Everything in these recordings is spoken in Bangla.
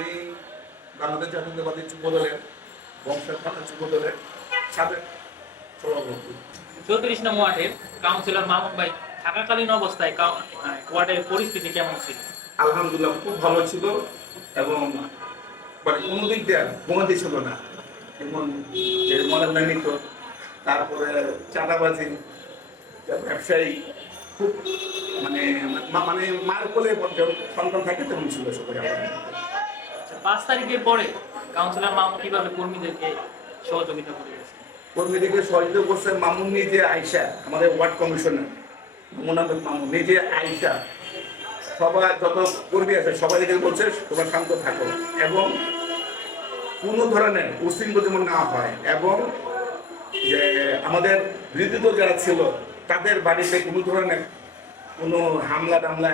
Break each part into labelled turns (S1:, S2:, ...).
S1: আমি বাংলাদেশ জাতীয়তাবাদী যুব দলের বংশের খাতা যুব দলের সাবেক সভাপতি
S2: চৌত্রিশ নম্বর ওয়ার্ডের কাউন্সিলর মামুন ভাই থাকাকালীন অবস্থায় ওয়ার্ডের পরিস্থিতি কেমন ছিল?
S1: আলহামদুলিল্লাহ খুব ভালো ছিল এবং মানে কোনো দিক দিয়ে কমাতে ছিল না। যেমন যে নামিত তারপরে চাঁদাবাজি ব্যবসায়ী খুব মানে মানে মার কোলে সন্তান থাকে তেমন ছিল সবাই
S2: পাঁচ তারিখের পরে কাউন্সিলর মামুন কীভাবে কর্মীদেরকে সহযোগিতা করে
S1: কর্মীদেরকে সহযোগিতা করছে মামুন নিজে আয়সা আমাদের ওয়ার্ড কমিশনার। মামুন আহমেদ মামুন নিজে আয়সা সবাই যত কর্মী আছে সবাইকে বলছে, তোমরা শান্ত থাকো। এবং কোনো ধরনের উশৃঙ্খল যেমন না হয়। এবং যে আমাদের বিরোধী যারা ছিল, তাদের বাড়িতে কোনো ধরনের কোনো হামলা টামলা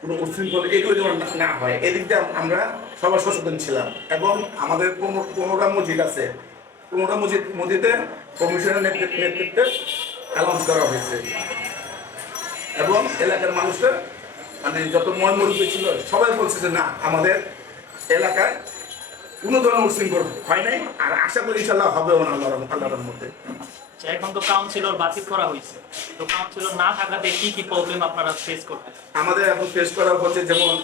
S1: কোনো উশৃঙ্খল এগুলো যেমন না- হয়। এদিক দিয়ে আমরা সবাই সচেতন ছিলাম এবং আমাদের পনেরো- পনেরোটা মসজিদ আছে। পনেরোটা মসজিদ, মসজিদে কমিশনের নেতৃত্বে অ্যালাউন্স করা হয়েছে। এবং এলাকার মানুষরা মানে যত ময়মরূপে ছিল, সবাই বলছে যে না, আমাদের এলাকায় কোনো ধরনের উশৃঙ্খল হয় নাই। আর আশা করি ইনশাল্লাহ হবেও না আল্লাহর আল্লাহর মধ্যে
S2: এখন তো কাউন্সিলর বাতিল করা হয়েছে। তো কাউন্সিলর না থাকাতে কি কি প্রবলেম আপনারা ফেস করতে
S1: আমাদের এখন ফেস করা হচ্ছে যেমন,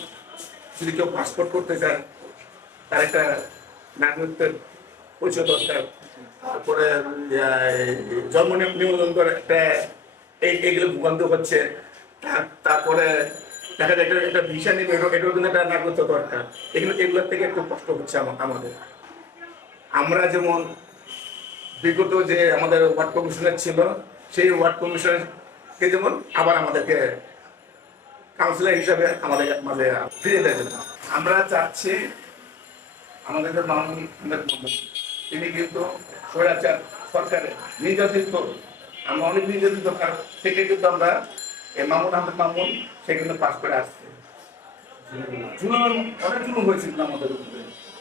S1: যদি কেউ পাসপোর্ট করতে চায়, তার একটা নাগরিকত্বের পরিচয় দরকার। তারপরে জন্ম নিব- নিবন্ধন করে একটা এই এইগুলো ভূখণ্ড হচ্ছে। তার- তারপরে দেখা যায় একটা- ভিসা নিবে এটা- এটার জন্য একটা নাগরিকত্ব দরকার। এগুলো, এগুলোর থেকে একটু কষ্ট হচ্ছে আমা- আমাদের। আমরা যেমন বিগত যে আমাদের ওয়ার্ড কমিশনার ছিল, সেই ওয়ার্ড কমিশনারকে যেমন আবার আমাদেরকে কাউন্সিলর হিসাবে আমাদের মাঝে ফিরে দেবেন আমরা চাচ্ছি আমাদের তিনি কিন্তু স্বৈরাচার সরকারের নির্যাতিত, আমরা অনেক নির্যাতিত থেকে কিন্তু আমরা এই মামুন আহমেদ মামুন, সে কিন্তু পাশ করে আসছে। অনেক জুলুম হয়েছিল আমাদের উপরে।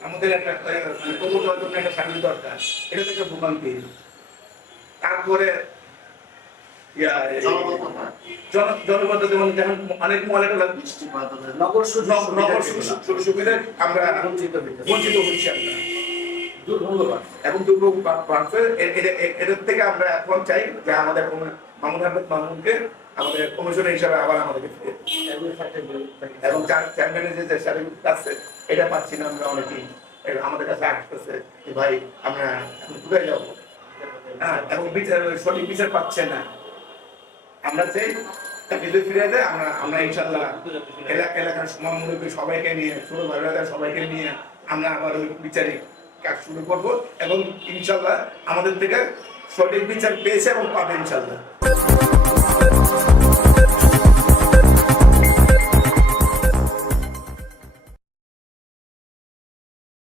S1: আমাদের একটা মানে জন্য একটা স্বামী দরকার এটা থেকে তারপরে এই জন- জনগণ যেমন যেমন অনেক মহলের
S3: নগর
S1: নগর সুযোগ সুবিধা আমরা
S3: বঞ্চিত হইতেছে।
S1: বঞ্চিত হচ্ছি আমরা। এবং দুর্ভোগ বাড়ছে এটার থেকে আমরা এখন চাই যে আমাদের মামুন আহমেদ মামুনকে আমাদের কমিশনার হিসাবে আবার আমাদেরকে যে এটা পাচ্ছি না আমরা অনেকেই। আমাদের কাছে আসতেছে যে, ভাই, আমরা কোথায় যাব? হ্যাঁ এবং বিচার, সঠিক বিচার পাচ্ছে না। আমরা চাই ফিরে দেয়, আমরা আমরা ইনশাল্লাহ এলাকা এলাকার মুরব্বী সবাইকে নিয়ে, ছোট সবাইকে নিয়ে আমরা আবার ওই বিচারিক কাজ শুরু করব এবং ইনশাল্লাহ আমাদের থেকে সঠিক বিচার পেয়েছে এবং পাবে ইনশাল্লাহ Thank you.